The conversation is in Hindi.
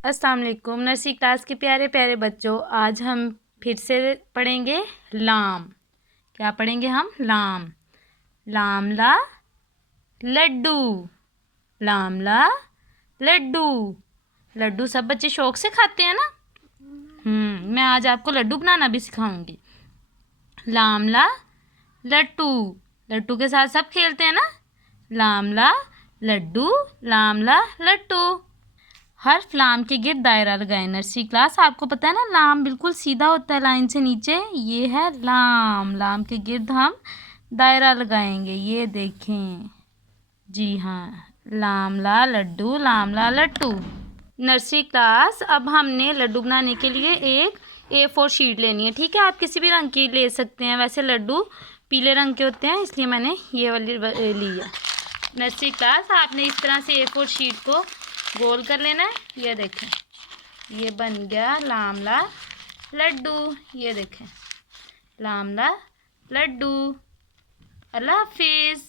अस्सलाम वालेकुम नर्सरी क्लास के प्यारे प्यारे बच्चों, आज हम फिर से पढ़ेंगे लाम। क्या पढ़ेंगे हम? लाम। लामला लड्डू, लामला लड्डू। लड्डू सब बच्चे शौक से खाते हैं ना। मैं आज आपको लड्डू बनाना भी सिखाऊंगी। लामला लट्टू, लट्टू के साथ सब खेलते हैं ना। लामला लड्डू, लामला लट्टू। हर्फ लाम के गिर्द दायरा लगाएं। नर्सरी क्लास, आपको पता है ना लाम बिल्कुल सीधा होता है लाइन से नीचे। ये है लाम। लाम के गिर्द हम दायरा लगाएंगे। ये देखें, जी हाँ, लामला लड्डू, लामला लट्टू। नर्सरी क्लास, अब हमने लड्डू बनाने के लिए एक A4 शीट लेनी है। ठीक है, आप किसी भी रंग की ले सकते हैं। वैसे लड्डू पीले रंग के होते हैं, इसलिए मैंने ये वाली ली है। नर्सरी क्लास, आपने इस तरह से A4 शीट को गोल कर लेना है। ये देखें, ये बन गया लामला लड्डू। ये देखें, लामला लड्डू। अल्लाह हाफिज़।